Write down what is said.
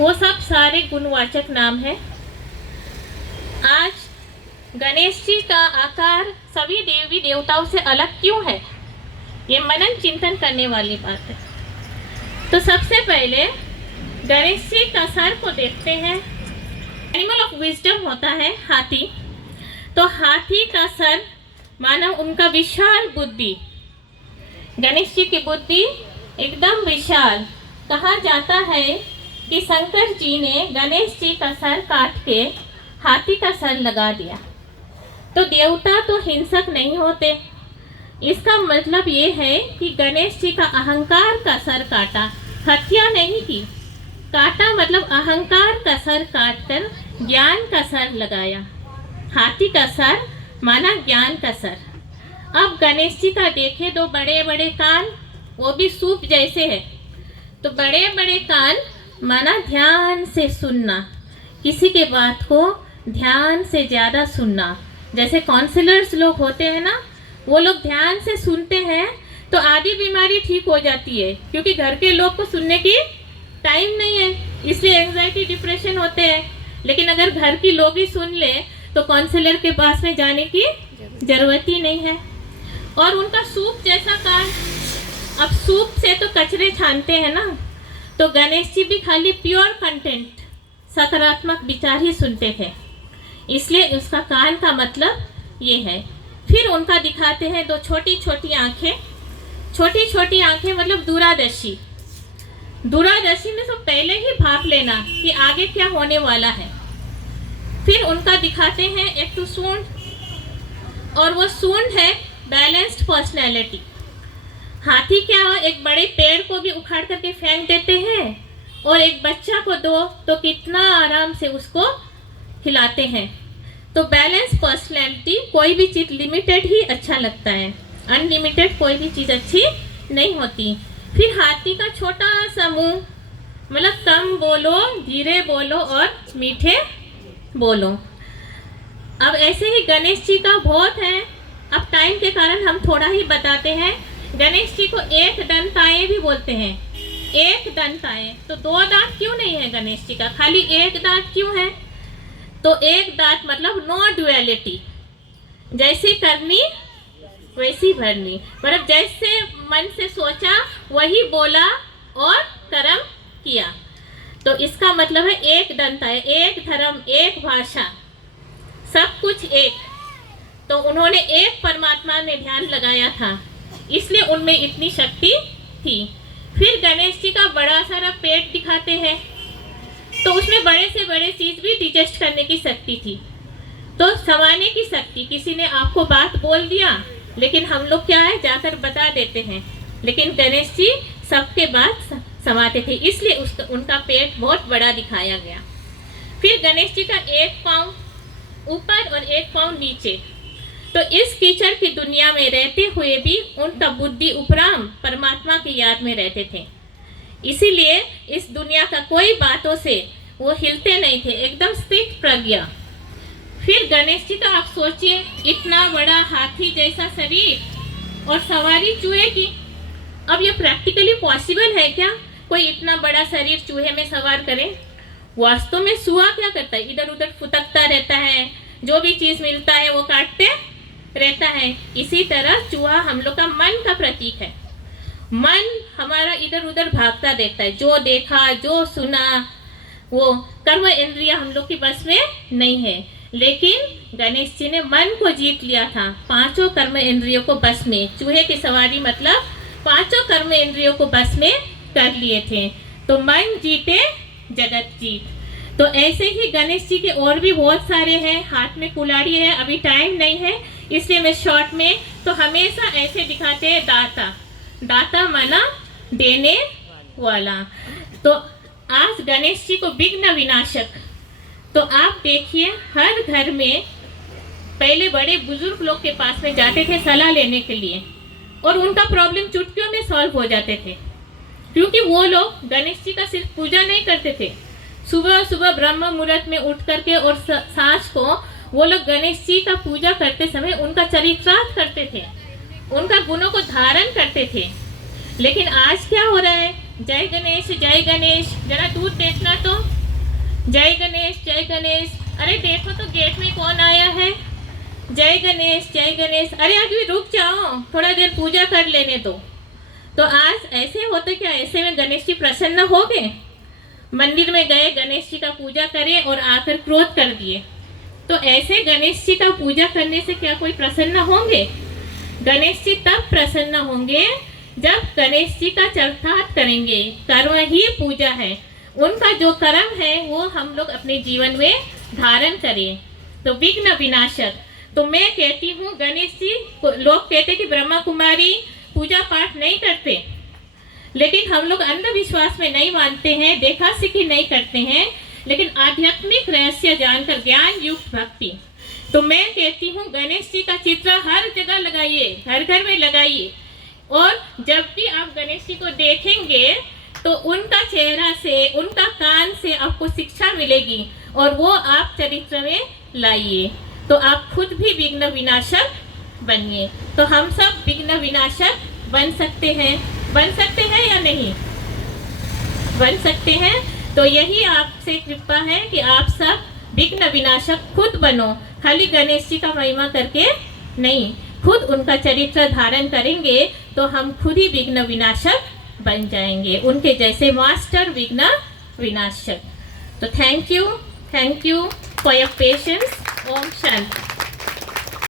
वो सब सारे गुणवाचक नाम है। आज गणेश जी का आकार सभी देवी देवताओं से अलग क्यों है, ये मनन चिंतन करने वाली बात है। तो सबसे पहले गणेश जी का सर को देखते हैं। एनिमल ऑफ विजडम होता है हाथी, तो हाथी का सर मानो उनका विशाल बुद्धि। गणेश जी की बुद्धि एकदम विशाल। कहा जाता है कि शंकर जी ने गणेश जी का सर काट के हाथी का सर लगा दिया। तो देवता तो हिंसक नहीं होते, इसका मतलब ये है कि गणेश जी का अहंकार का सर काटा, हत्या नहीं की। काटा मतलब अहंकार का सर काटकर ज्ञान का सर लगाया। हाथी का सर माना ज्ञान का सर। अब गणेश जी का देखे दो बड़े बड़े कान, वो भी सूप जैसे है। तो बड़े बड़े कान माना ध्यान से सुनना, किसी के बात को ध्यान से ज़्यादा सुनना। जैसे काउंसलर्स लोग होते हैं ना, वो लोग ध्यान से सुनते हैं तो आधी बीमारी ठीक हो जाती है, क्योंकि घर के लोग को सुनने की टाइम नहीं है, इसलिए एंजाइटी डिप्रेशन होते हैं। लेकिन अगर घर की लोग ही सुन ले तो काउंसलर के पास में जाने की जरूरत ही नहीं है। और उनका सूप जैसा कान, अब सूप से तो कचरे छानते हैं ना, तो गणेश जी भी खाली प्योर कंटेंट, सकारात्मक विचार ही सुनते थे, इसलिए उसका कान का मतलब ये है। फिर उनका दिखाते हैं दो छोटी छोटी आंखें। छोटी छोटी आंखें मतलब दूरदर्शी। दूरदर्शी में तो पहले ही भाप लेना कि आगे क्या होने वाला है। फिर उनका दिखाते हैं एक तो सूंड, और वो सूंड है बैलेंस्ड पर्सनैलिटी। हाथी क्या एक बड़े पेड़ को भी उखाड़ करके फेंक देते हैं, और एक बच्चा को दो तो कितना आराम से उसको खिलाते हैं। तो बैलेंस पर्सनैलिटी, कोई भी चीज़ लिमिटेड ही अच्छा लगता है, अनलिमिटेड कोई भी चीज़ अच्छी नहीं होती। फिर हाथी का छोटा सा मुंह, मतलब कम बोलो, धीरे बोलो और मीठे बोलो। अब ऐसे ही गणेश जी का बहुत है, अब टाइम के कारण हम थोड़ा ही बताते हैं। गणेश जी को एक दंताए भी बोलते हैं। एक दंताए, तो दो दांत क्यों नहीं है गणेश जी का, खाली एक दांत क्यों है? तो एक दांत मतलब नो ड्युअलिटी, जैसी करनी वैसी भरनी, मतलब जैसे मन से सोचा वही बोला और कर्म किया। तो इसका मतलब है एक दंताए, एक धर्म, एक भाषा, सब कुछ एक। तो उन्होंने एक परमात्मा में ध्यान लगाया था, इसलिए उनमें इतनी शक्ति थी। फिर गणेश जी का बड़ा सारा पेट दिखाते हैं, तो उसमें बड़े से बड़े चीज भी डिजेस्ट करने की शक्ति थी। तो समाने की शक्ति, किसी ने आपको बात बोल दिया लेकिन हम लोग क्या है जाकर बता देते हैं, लेकिन गणेश जी सबके बात समाते थे, इसलिए उनका पेट बहुत बड़ा दिखाया गया। फिर गणेश जी का एक पाँव ऊपर और एक पाँव नीचे। तो इस कीचड़ की दुनिया में रहते हुए भी उनका बुद्धि उपराम परमात्मा की याद में रहते थे, इसीलिए इस दुनिया का कोई बातों से वो हिलते नहीं थे, एकदम स्थिर प्रज्ञा। फिर गणेश जी का आप सोचिए, इतना बड़ा हाथी जैसा शरीर और सवारी चूहे की। अब ये प्रैक्टिकली पॉसिबल है क्या, कोई इतना बड़ा शरीर चूहे में सवार करे? वास्तव में चूहा क्या करता है, इधर उधर फुदकता रहता है, जो भी चीज़ मिलता है वो काटते रहता है। इसी तरह चूहा हम लोग का मन का प्रतीक है। मन हमारा इधर उधर भागता देखता है, जो देखा जो सुना, वो कर्म इंद्रिया हम लोग की बस में नहीं है। लेकिन गणेश जी ने मन को जीत लिया था, पांचों कर्म इंद्रियों को बस में, चूहे की सवारी मतलब पांचों कर्म इंद्रियों को बस में कर लिए थे। तो मन जीते जगत जीत। तो ऐसे ही गणेश जी के और भी बहुत सारे हैं। हाथ में कुल्हाड़ी है, अभी टाइम नहीं है इसलिए मैं शॉर्ट में, तो हमेशा ऐसे दिखाते हैं दाता। दाता माना देने वाला। तो आज गणेश जी को विघ्न विनाशक। तो आप देखिए हर घर में पहले बड़े बुजुर्ग लोग के पास में जाते थे सलाह लेने के लिए, और उनका प्रॉब्लम चुटकियों में सॉल्व हो जाते थे, क्योंकि वो लोग गणेश जी का सिर्फ पूजा नहीं करते थे। सुबह सुबह ब्रह्म मुहूर्त में उठ करके और सांझ को वो लोग गणेश जी का पूजा करते समय उनका चरित्रार्थ करते थे, उनका गुणों को धारण करते थे। लेकिन आज क्या हो रहा है, जय गणेश जय गणेश, जरा दूर देखना तो जय गणेश जय गणेश। अरे देखो तो गेट में कौन आया है। जय गणेश जय गणेश। अरे अभी रुक जाओ, थोड़ा देर पूजा कर लेने दो। तो आज ऐसे होते क्या, ऐसे में गणेश जी प्रसन्न हो गए। मंदिर में गए, गणेश जी का पूजा करे और आकर क्रोध कर दिए। तो ऐसे गणेश जी का पूजा करने से क्या कोई प्रसन्न होंगे? गणेश जी तब प्रसन्न होंगे जब गणेश जी का चरितार्थ करेंगे। कर्म ही पूजा है, उनका जो कर्म है वो हम लोग अपने जीवन में धारण करें। तो विघ्न विनाशक, तो मैं कहती हूँ गणेश जी, लोग कहते कि ब्रह्मा कुमारी पूजा पाठ नहीं करते, लेकिन हम लोग अंधविश्वास में नहीं मानते हैं, देखा सीखी नहीं करते हैं, लेकिन आध्यात्मिक रहस्य जानकर ज्ञान युक्त भक्ति। तो मैं कहती हूँ गणेश जी का चित्र हर जगह लगाइए, घर घर में लगाइए। और जब भी आप गणेश जी को देखेंगे तो उनका चेहरा से, उनका कान से आपको शिक्षा मिलेगी और वो आप चरित्र में लाइए, तो आप खुद भी विघ्न विनाशक बनिए। तो हम सब विघ्न विनाशक बन सकते हैं या नहीं बन सकते हैं? तो यही आपसे कृपा है कि आप सब विघ्न विनाशक खुद बनो। खाली गणेश जी का महिमा करके नहीं, खुद उनका चरित्र धारण करेंगे तो हम खुद ही विघ्न विनाशक बन जाएंगे, उनके जैसे मास्टर विघ्न विनाशक। तो thank you for your patience. ओम शांति।